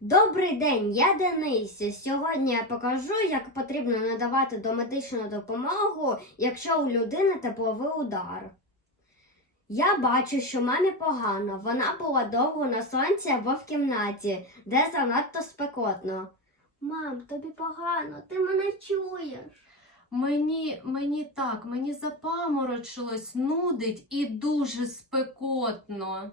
Добрий день, я Денися. Сьогодні я покажу, як потрібно надавати домедичну допомогу, якщо у людини тепловий удар. Я бачу, що мамі погано. Вона була довго на сонці або в кімнаті, де занадто спекотно. Мам, тобі погано, ти мене чуєш. Мені, мені так, мені запаморочилось, нудить і дуже спекотно.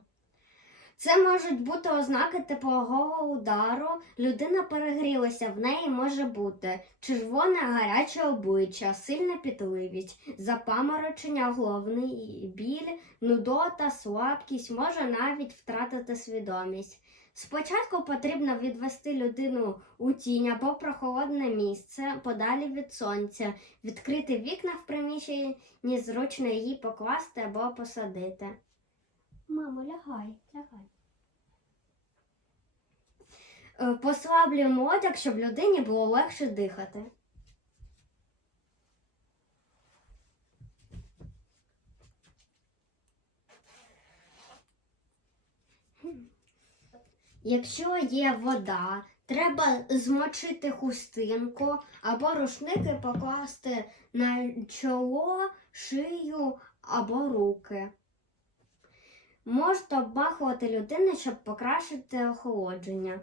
Це можуть бути ознаки теплового удару. Людина перегрілася, в неї може бути червоне гаряче обличчя, сильна пітливість, запаморочення, головний біль, нудота, слабкість, може навіть втратити свідомість. Спочатку потрібно відвести людину у тінь або прохолодне місце, подалі від сонця, відкрити вікна в приміщенні, зручно її покласти або посадити. Мамо, лягай, лягай. Е, Послаблюємо одяг, щоб людині було легше дихати. Якщо є вода, треба змочити хустинку або рушники покласти на чоло, шию або руки. Можете обмахувати людину, щоб покращити охолодження.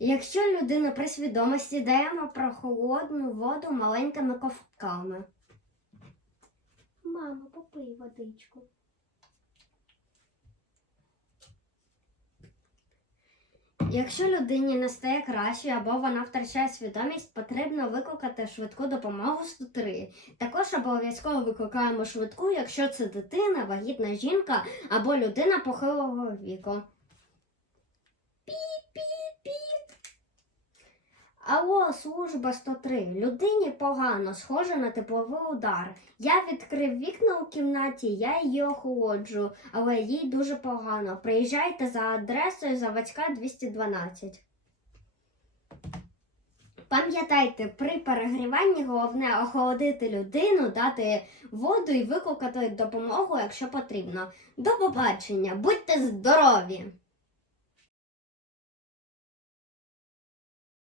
Якщо людина при свідомості даємо прохолодну воду маленькими ковтками. Мамо, попий водичку. Якщо людині не стає краще або вона втрачає свідомість, потрібно викликати швидку допомогу 103. Також обов'язково викликаємо швидку, якщо це дитина, вагітна жінка або людина похилого віку. Алло, служба 103. Людині погано, схоже на тепловий удар. Я відкрив вікна у кімнаті, я її охолоджу, але їй дуже погано. Приїжджайте за адресою Заводська 212. Пам'ятайте, при перегріванні головне охолодити людину, дати воду і викликати допомогу, якщо потрібно. До побачення, будьте здорові!